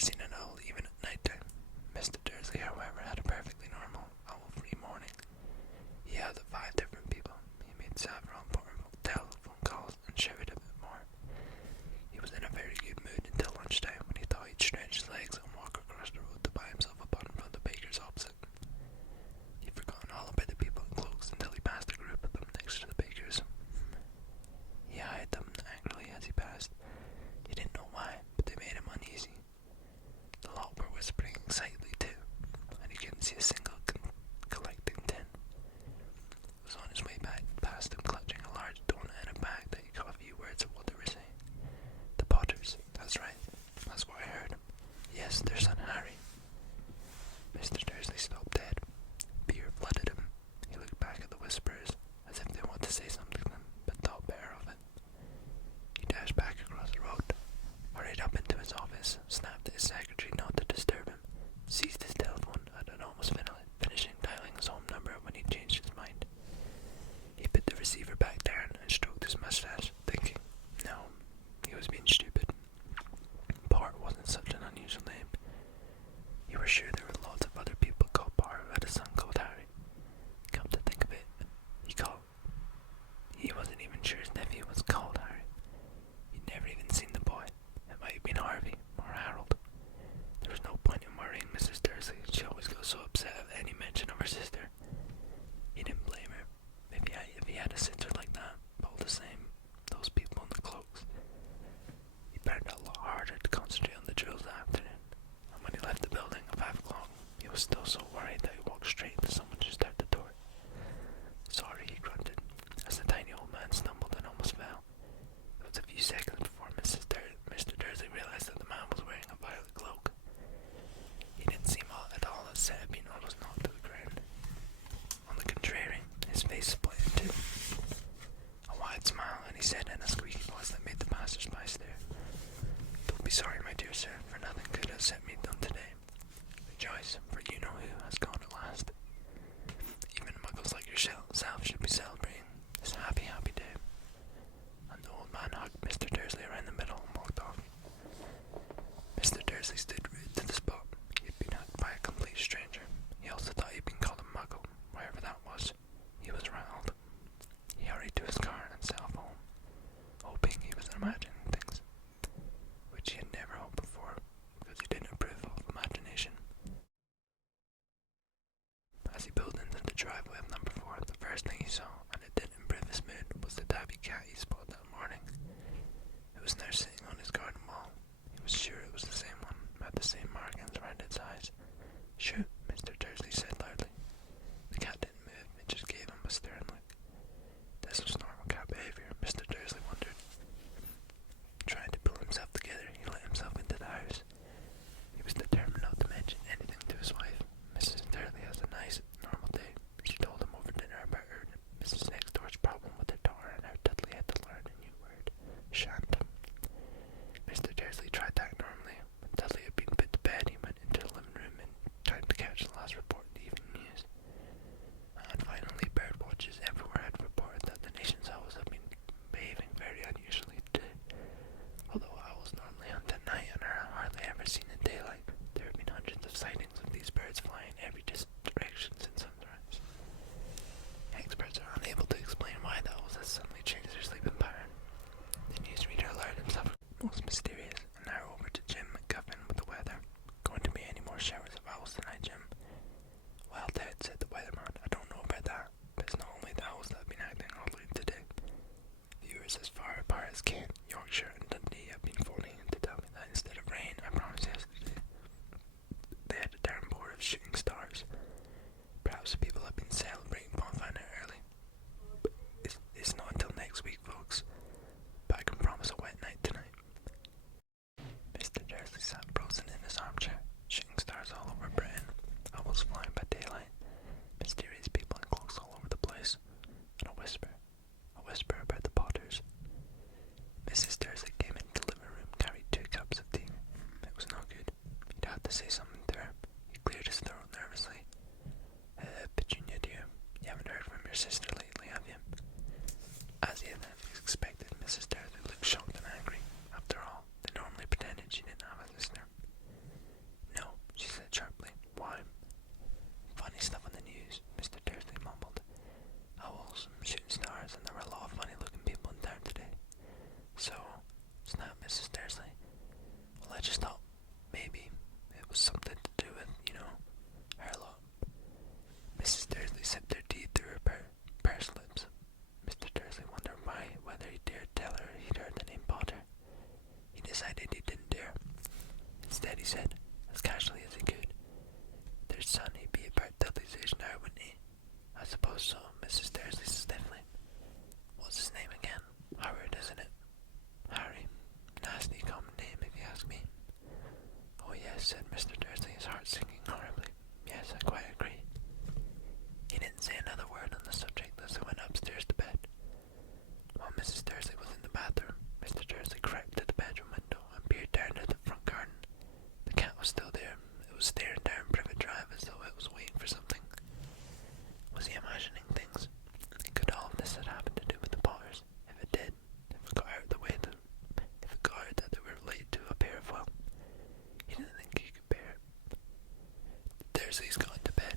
seen an owl even at night time. Mr. Dursley, however, had a perfectly normal, owl-free morning. He yelled at 5 different people. He made several important telephone calls and shouted a bit more. He was in a very good mood until lunchtime when he thought he'd stretch his legs and walk across the road to buy himself a bun from the baker's opposite. He'd forgotten all about the people in cloaks until he passed a group of them next to the baker's. He eyed them angrily as he passed. He didn't know why, but they made him uneasy. The lot were whispering excitedly too, and he couldn't see a single collecting tin. He was on his way back past them, clutching a large donut in a bag, that he caught a few words of what they were saying. The Potters, that's right, that's what I heard. Yes, their son Harry. Mr. Dursley stopped dead. Fear flooded him. He looked back at the whisperers, as if they wanted to say something to them, but thought better of it. He dashed back across the road, hurried up into his office, snapped at his secretary not to disturb him, seized his telephone and had almost finishing dialing his home number when he changed his mind. He put the receiver back down and stroked his mustache, thinking, no, he was being stupid. Bart wasn't such an unusual name. You were sure there were lots of other people called Bart who had a son called Harry. Come to think of it, he wasn't even sure his nephew was called Harry. He'd never even seen the boy. It might have been Harvey or Harold. There was no point in worrying Mrs. Dursley. She always got so upset at any mention of her sister. He didn't blame her. If he had a sister like that, but all the same, those people in the cloaks. He burned a lot harder to concentrate on the drills that afternoon, and when he left the building at 5 o'clock, he was still so worried that he walked straight into someone just out the door. Sorry, he grunted, as the tiny old man stumbled and almost fell. It was a few seconds before Mr. Dursley realized that the man was wearing a violet cloak. He didn't seem at all upset at being almost knocked to the ground. On the contrary, his face split in two. A wide smile, and he said in a squeaky voice that made the passers-by stare, "Don't be sorry, my dear sir, for nothing good has set me done today. Rejoice, for you know who has gone at last. Even muggles like yourself should be celebrating this happy, happy day." And the old man hugged Mr. Dursley around the middle and walked off. Mr. Dursley stood rooted to the spot. He had been hugged by a complete stranger. He also thought he'd been called a muggle, wherever that was. He was rattled. He hurried to his car and set off home, hoping he was imagining things, which he had never hoped before, because he didn't approve of imagination. As he pulled into the driveway of number 4, the first thing he saw, and it didn't improve his mood, was the tabby cat he spotted that morning. It was now sitting on his garden wall. He was sure it was the same one, had the same markings around its eyes. "Shoot," Mr. Dursley said loudly. The cat didn't move, it just gave him a stern look. This was normal cat behavior, Mr. Dursley wondered. Trying to pull himself together, he let himself into the house. He was determined not to mention anything to his wife. Mrs. Dursley has a nice, normal day. She told him over dinner about her Mrs. Next Door's problem with her daughter and how Dudley had to learn a new word, shant. Mr. Dursley tried to act normally. When Dudley had been put to bed, he went into the living room and tried to catch the last report in the evening news. And finally, bird watchers everywhere had reported that the nation's owls have been behaving very unusually today. Although owls normally hunt at night and are hardly ever seen in daylight, there have been hundreds of sightings of these birds flying in every direction since sunrise. Experts are unable to explain why the owls have suddenly changed their sleeping pattern. The newsreader allowed himself most mysterious, and now over to Jim McGuffin with the weather. "Going to be any more showers of owls tonight, Jim?" "Well, Ted," said the weatherman, "I don't know about that, but it's not only the owls that have been acting oddly today. Viewers as far apart as Kent, Yorkshire and Dundee have been phoning in to tell me that instead of rain, I promised yesterday, they had a downpour of shooting stars. Perhaps people have been celebrating bonfire early. But it's not until next week, folks. But I can promise a wet night tonight." Mr. Dursley sat frozen in his armchair. Shooting stars all over Britain, owls flying by daylight, mysterious people in cloaks all over the place, and a whisper about the Potters. Mrs. Dursley gave Mrs. Dursley was in the bathroom. Mr. Dursley crept to the bedroom window and peered down at the front garden. The cat was still there. It was staring down Privet Drive as though it was waiting for something. Was he imagining things? Could all of this have happened to do with the Potters? If it did, if it got out that they were related to a pair of, well, he didn't think he could bear it. The Dursleys got into bed.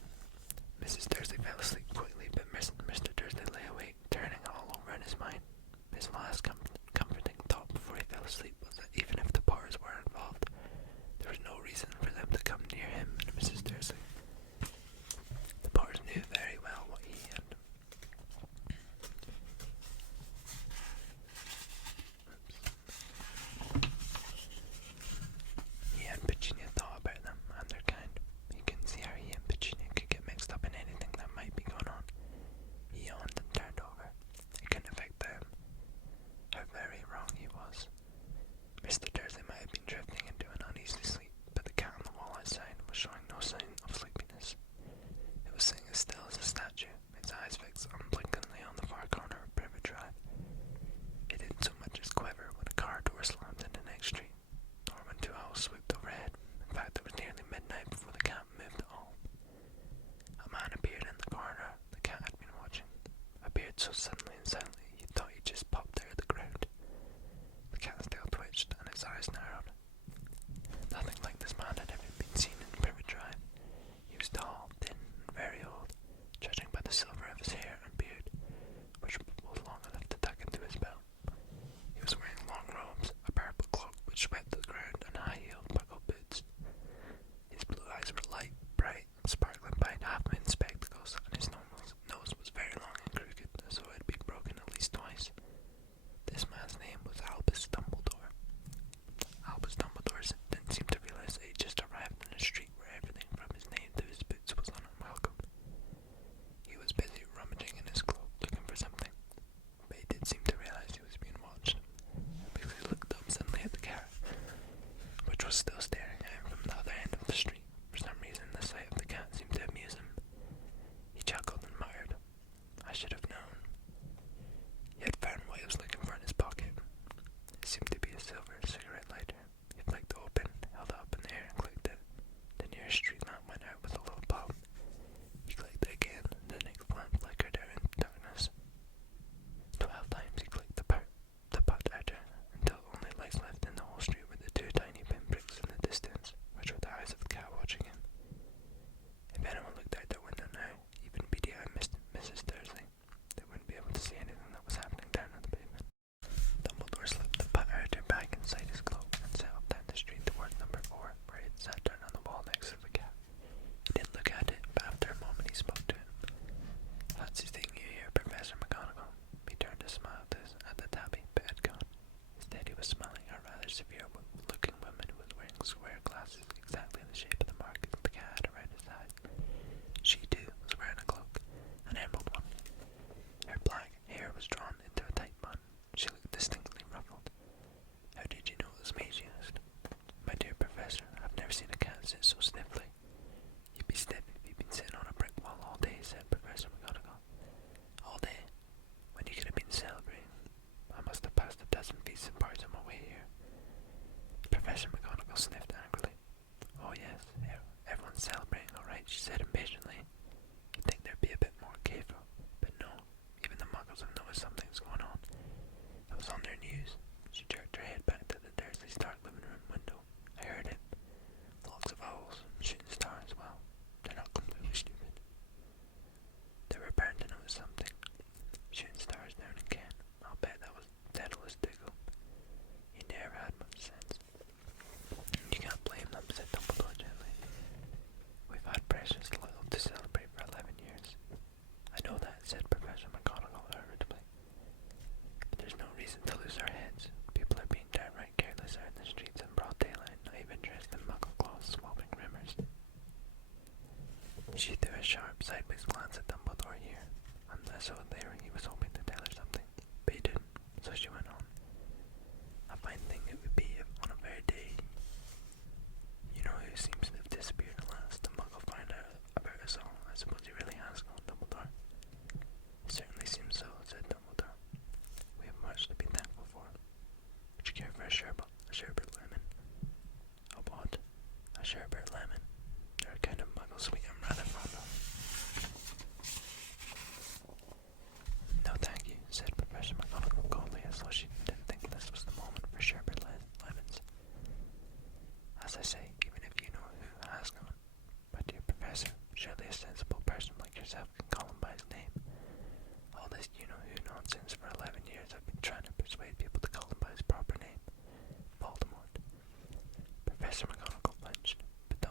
Mrs. Dursley fell asleep quickly, but Mr. Dursley lay awake, turning it all over in his mind. His last comforting thought before he fell asleep was that even if the Potters were involved, there was no reason for them to come near him and Mrs. Dursley. The Potters knew very well what he had. He and Petunia thought about them and their kind. He couldn't see how he and Petunia could get mixed up in anything that might be going on. He yawned and turned over. It couldn't affect them. How very wrong he was. Mr. Dursley might have been drifting into an uneasy sleep, but the cat on the wall outside was showing no sign of sleepiness. It was sitting as still as a statue, its eyes fixed unblinkingly on the far corner of Privet Drive. It didn't so much as quiver when a car door slammed in the next street, nor when two owls swooped overhead. In fact, it was nearly midnight before the cat moved at all. A man appeared in the corner the cat had been watching. Appeared so suddenly and silently you thought he just popped out of the ground. The cat's tail twitched and his eyes narrowed. Nothing like this man had ever been seen in Privet Drive. He was tall, thin, and very old, judging by the silver of his hair and beard, which was long enough to tuck into his belt. He was wearing long robes, a purple cloak which swept the ground, and high-heeled buckled boots. His blue eyes were light, bright, and sparkling behind half-moon spectacles, and his nose was very long and crooked, as though it had been broken at least twice. This man's name was Albus Dumbledore. Albus Dumbledore didn't seem to realize that he just arrived in a street where everything from his name to his boots was unwelcome. He was busy rummaging in his cloak looking for something, but he did seem to realize he was being watched, because he looked up suddenly at the cat, which was still staring at him from the other end of the street. For some reason, the sight of the cat seemed to amuse him. He chuckled and muttered, "I should have known." He had found what he was looking for in his pocket. It seemed to be a silver cigarette lighter. He flicked it open, held it up in the air, and clicked it. The nearest street lamp went out with a little pop. He clicked it again, and the next lamp flickered out in darkness. 12 times he clicked the pot outer, until the only lights left in the whole street were the two tiny pinpricks in the distance, which were the eyes of the cat watching him. If anyone looked out their window now, even beady-eyed Mrs. Dursley, they wouldn't be able to see anything that was happening down on the pavement. Dumbledore slipped the pot outer back inside his cloak and set off down the street towards number 4, where he had sat down on the wall next to the cat. He didn't look at it, but after a moment he spoke to it. "Fancy seeing you here, Professor McGonagall." He turned to smile at the tabby, but had gone. Instead he was smiling at a rather severe-looking woman who was wearing square glasses exactly the shape of the markings the cat had around his eyes. She, too, was wearing a cloak, an emerald one. Her black hair was drawn into a tight bun. She looked distinctly ruffled. "How did you know it was me?" she asked. "My dear Professor, I've never seen a cat sit so stiffly." "You'd be stiff if you'd been sitting on a brick wall all day," said Professor McGonagall. "All day? When you could have been celebrating. I must have passed a dozen feasts and parties on my way here." Professor McGonagall sniffed angrily. "Oh yes, everyone's celebrating all right," she said impatiently. "You'd think there'd be a bit more careful, but no, even the muggles have noticed something's going on. It was on their news." She jerked her head back to the Dursleys' dark living room window. "I heard it. Flocks of owls, shooting stars, well, they're not completely stupid. They were bound to notice something. Shooting stars down in Kent, I'll bet that was Daedalus Diggle. He never had much sense." "You can't blame them," said Dumbledore gently. "We've had precious little to celebrate for 11 years. for a sherbet lemon. A what? A sherbet lemon. They're kind of muggle sweet I'm rather fond of. No thank you, said Professor McGonagall coldly, as though she didn't think this was the moment for sherbet lemons. As I say, even if you know who has gone. But dear Professor, surely a sensible person like yourself can call him by his name. All this you-know-who nonsense for 11 years I've been trying to persuade people to call him by his proper name. Voldemort. Professor McGonagall flinched, but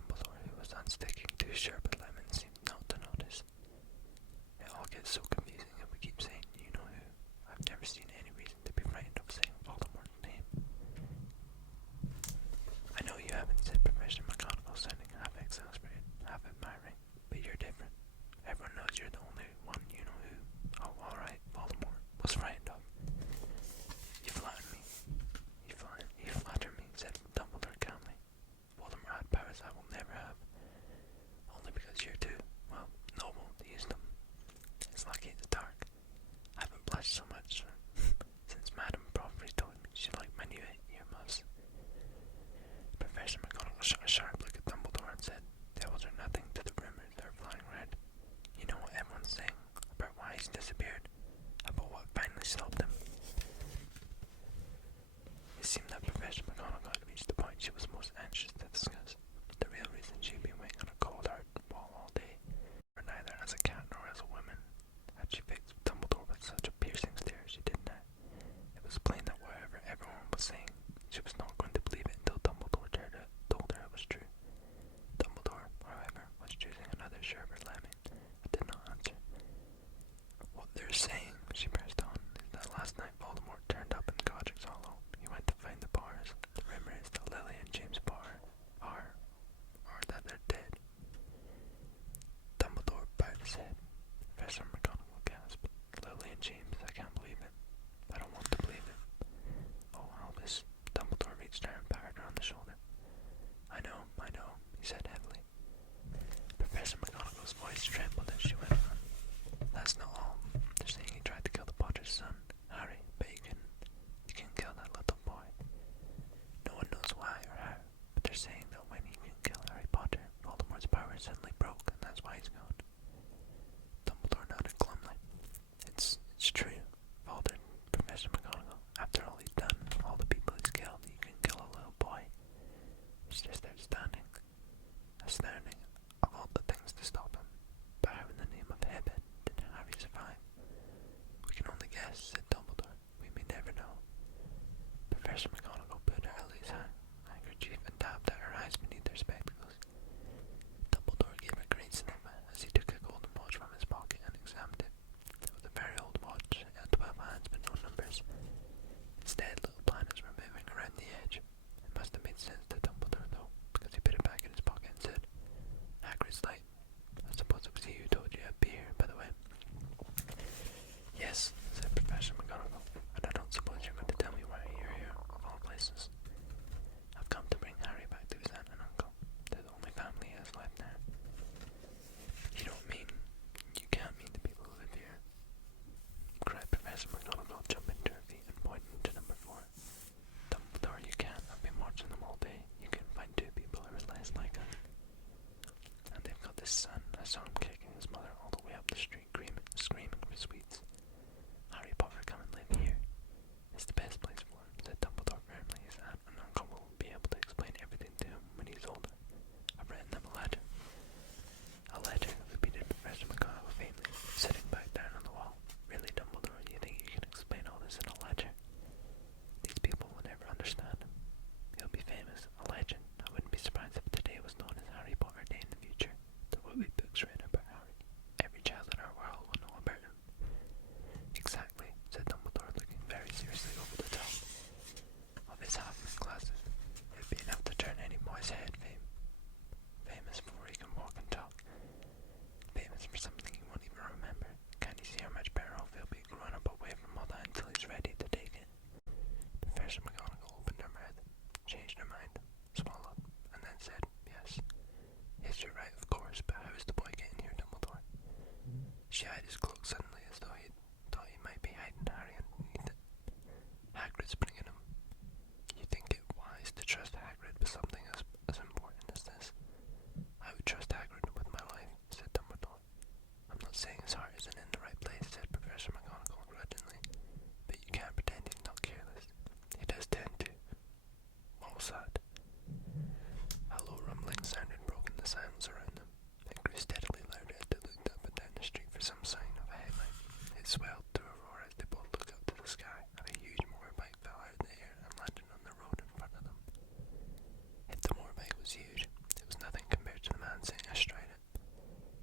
and sitting astride it.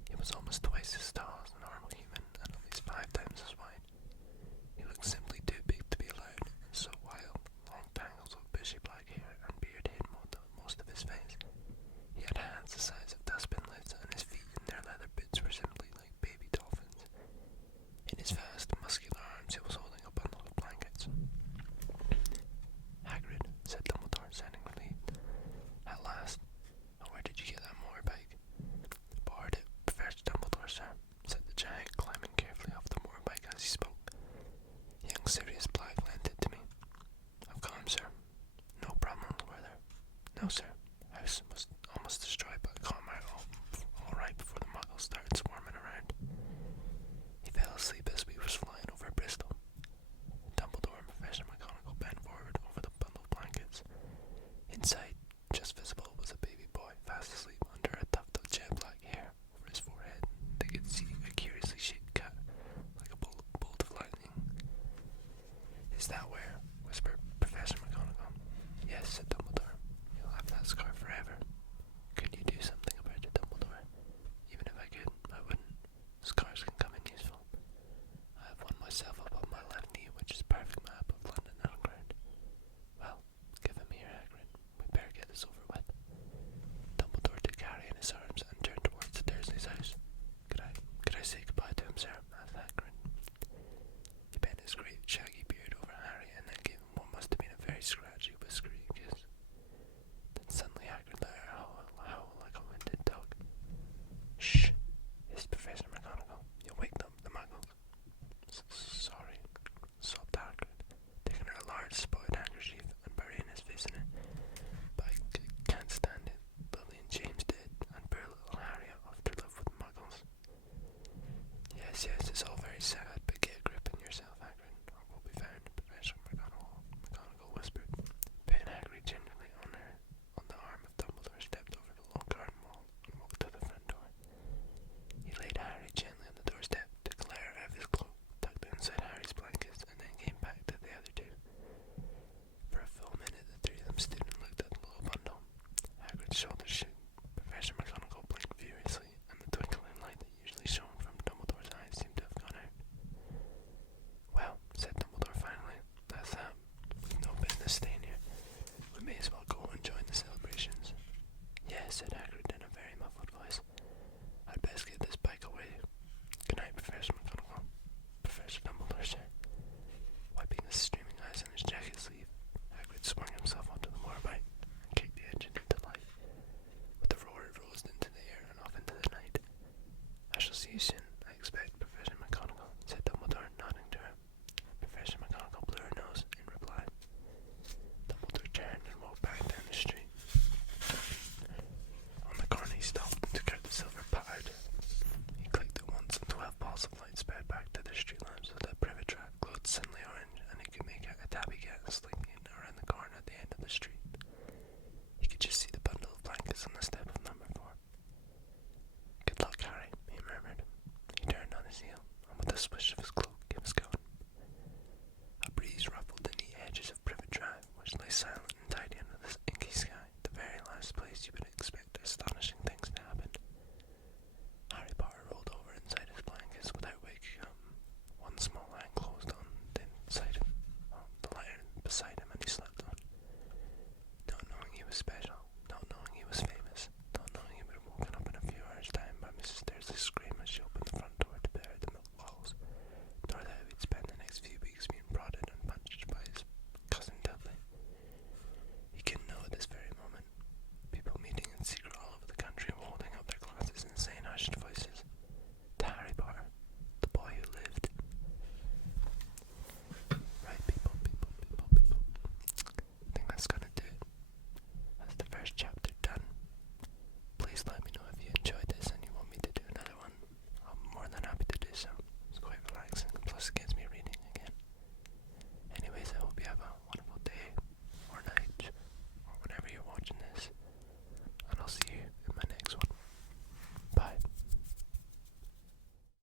He was almost twice as tall as a normal human and at least 5 times as wide. He looked simply too big to be allowed, and so wild, long tangles of bushy black hair and beard hid most of his face. He had hands the size of dustbin lids, and his feet in their leather boots were simply like baby dolphins. In his vast, muscular arms he was holding a bundle of blankets. Hagrid, said Dumbledore, sounding relieved. At last. Where did you get that motorbike? Borrowed it, Professor Dumbledore, sir, said the giant, climbing carefully off the motorbike as he spoke. Young Sirius Black lent it to me. I've got him, sir. No problems, were there? No, sir. House was almost destroyed, but I caught him out all right before the muggles started swarming around. He fell asleep as we was flying over Bristol. Dumbledore and Professor McGonagall bent forward over the bundle of blankets. Inside, just visible, was a baby boy fast asleep under a tuft of jet black hair over his forehead. They could see a curiously shaped cut, like a bolt of lightning. Is that where? Whispered Professor McGonagall. Yes, said Dumbledore. You'll have that scar forever. Could you do something about it, Dumbledore? Even if I could, I wouldn't. Scars can come in useful. I have one myself up on my left knee, which is a perfect map of London Underground. Well, give him here, Hagrid. We better get this over with. Dumbledore took Harry in his arms and turned towards the Dursley's house. Could I say goodbye to him, sir? Asked Hagrid. He bent his great shaggy beard over Harry and then gave him what must have been a very scratchy, whiskery kiss. Then suddenly Hagrid let out a howl like a winded dog. Shh! Hissed Professor McGonagall. You'll wake them, the muggles. Sorry, sobbed Hagrid, taking her a large spotted handkerchief and burying his face in it. But I can't stand it. Lily and James did, and poor little Harry off to live with muggles. Yes, it's all very sad, but get a grip on yourself, Hagrid, or we'll be found, Professor McGonagall whispered. Putting Hagrid gingerly on the arm of Dumbledore, stepped over the long garden wall and walked to the front door. He laid Harry gently on the doorstep, took Claire out of his cloak, tucked inside Harry's blankets, and then came back to the other two. For a full minute, the three of them stood and looked at the little bundle. Hagrid's shoulders shook. Professor McGonagall blinked furiously, and the twinkling light that usually shone from Dumbledore's eyes seemed to have gone out. Well, said Dumbledore finally, that's that. We've no business staying here. We may as well go and join the celebrations. Yes, said Hagrid in a very muffled voice. I'd best get this bike away. Good night, Professor McGonagall. Professor Dumbledore, sir. Wiping the streaming eyes on his jacket sleeve, Hagrid swung himself onto the motorbike and kicked the engine into life. With a roar, it rose into the air and off into the night. I shall see you soon, I expect, Professor McGonagall, said Dumbledore, nodding to her. Professor McGonagall blew her nose in reply. Dumbledore turned and walked back down the street. On the corner he stopped and took out the silver pad. He clicked it once and 12 balls of light sped back to the street lamps so that Privet Track glowed suddenly orange, and he could make out a tabby cat slinking around the corner at the end of the street. He could just see the bundle of blankets on the